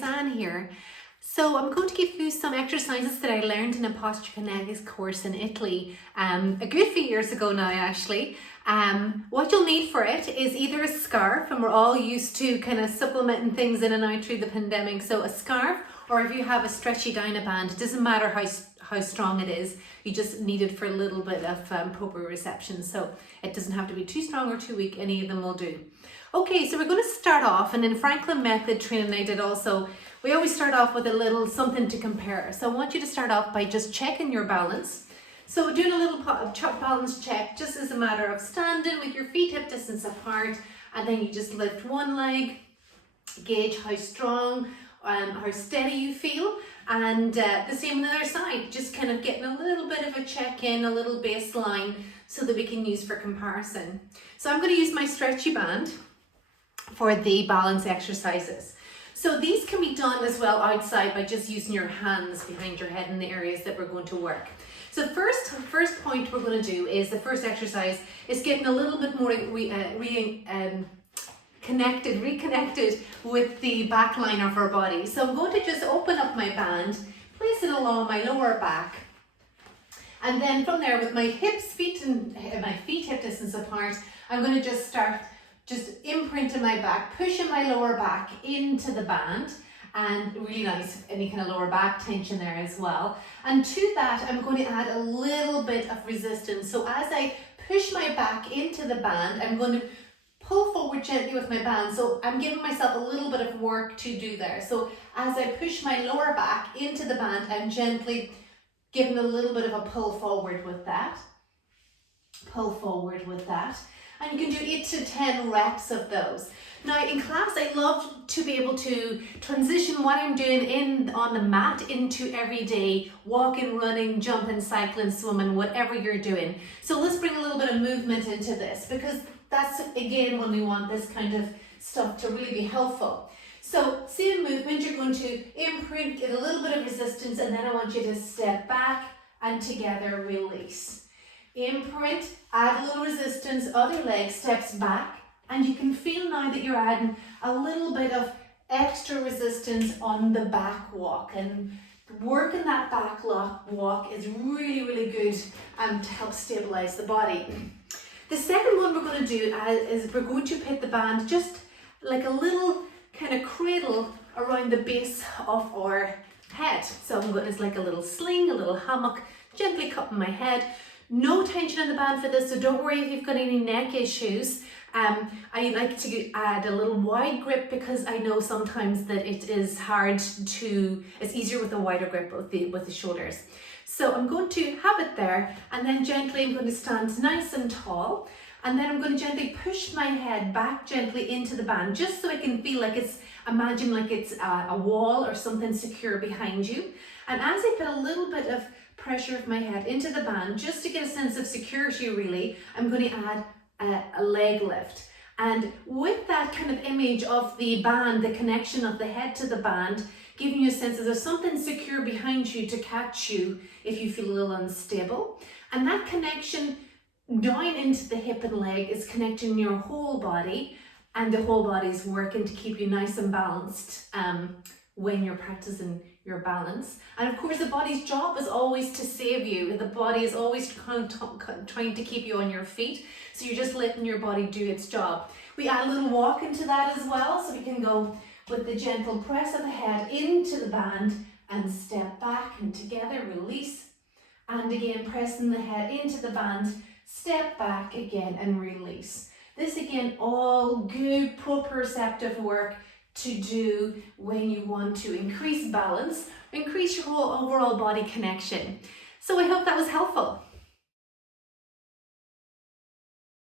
Suzanne here. So I'm going to give you some exercises that I learned in a posture kinetics course in Italy a good few years ago now actually. What you'll need for it is either a scarf, and we're all used to kind of supplementing things in and out through the pandemic, so a scarf, or if you have a stretchy Dynaband, it doesn't matter how strong it is, you just need it for a little bit of proprioception, so it doesn't have to be too strong or too weak, any of them will do. Okay, so we're going to start off, and in Franklin method training I did also, we always start off with a little something to compare. So I want you to start off by just checking your balance. So doing a little balance check, just as a matter of standing with your feet hip distance apart, and then you just lift one leg, gauge how strong, how steady you feel, and the same on the other side, just kind of getting a little bit of a check-in, a little baseline, so that we can use for comparison. So I'm going to use my stretchy band for the balance exercises. So these can be done as well outside by just using your hands behind your head in the areas that we're going to work. So the first point we're going to do is, the first exercise is getting a little bit more reconnected with the back line of our body. So I'm going to just open up my band, place it along my lower back, and then from there with my feet hip distance apart, I'm going to just start imprinting my back, pushing my lower back into the band, and really nice, any kind of lower back tension there as well. And to that, I'm going to add a little bit of resistance. So as I push my back into the band, I'm going to pull forward gently with my band. So I'm giving myself a little bit of work to do there. So as I push my lower back into the band, I'm gently giving a little bit of a pull forward with that. Pull forward with that. And you can do 8 to 10 reps of those. Now in class, I love to be able to transition what I'm doing on the mat into everyday walking, running, jumping, cycling, swimming, whatever you're doing. So let's bring a little bit of movement into this, because that's again when we want this kind of stuff to really be helpful. So same movement, you're going to imprint, get a little bit of resistance, and then I want you to step back and together release. Imprint, add a little resistance, other leg steps back, and you can feel now that you're adding a little bit of extra resistance on the back walk, and working that back walk is really, really good to help stabilize the body. The second one we're going to do is we're going to put the band just like a little kind of cradle around the base of our head. So it's like a little sling, a little hammock, gently cupping my head. No tension in the band for this, so don't worry if you've got any neck issues. I like to add a little wide grip, because I know sometimes that it is it's easier with a wider grip with the shoulders. So I'm going to have it there, and then gently I'm going to stand nice and tall, and then I'm going to gently push my head back gently into the band, just so I can feel like imagine like it's a wall or something secure behind you. And as I put a little bit of pressure of my head into the band, just to get a sense of security really, I'm going to add a leg lift. And with that kind of image of the band, the connection of the head to the band, giving you a sense that there's something secure behind you to catch you if you feel a little unstable. And that connection down into the hip and leg is connecting your whole body, and the whole body is working to keep you nice and balanced when you're practicing your balance. And of course the body's job is always to save you. The body is always trying to keep you on your feet, so you're just letting your body do its job. We add a little walk into that as well, so we can go with the gentle press of the head into the band and step back and together release, and again pressing the head into the band, step back again and release. This again, all good proprioceptive work to do when you want to increase balance, increase your whole overall body connection. So I hope that was helpful.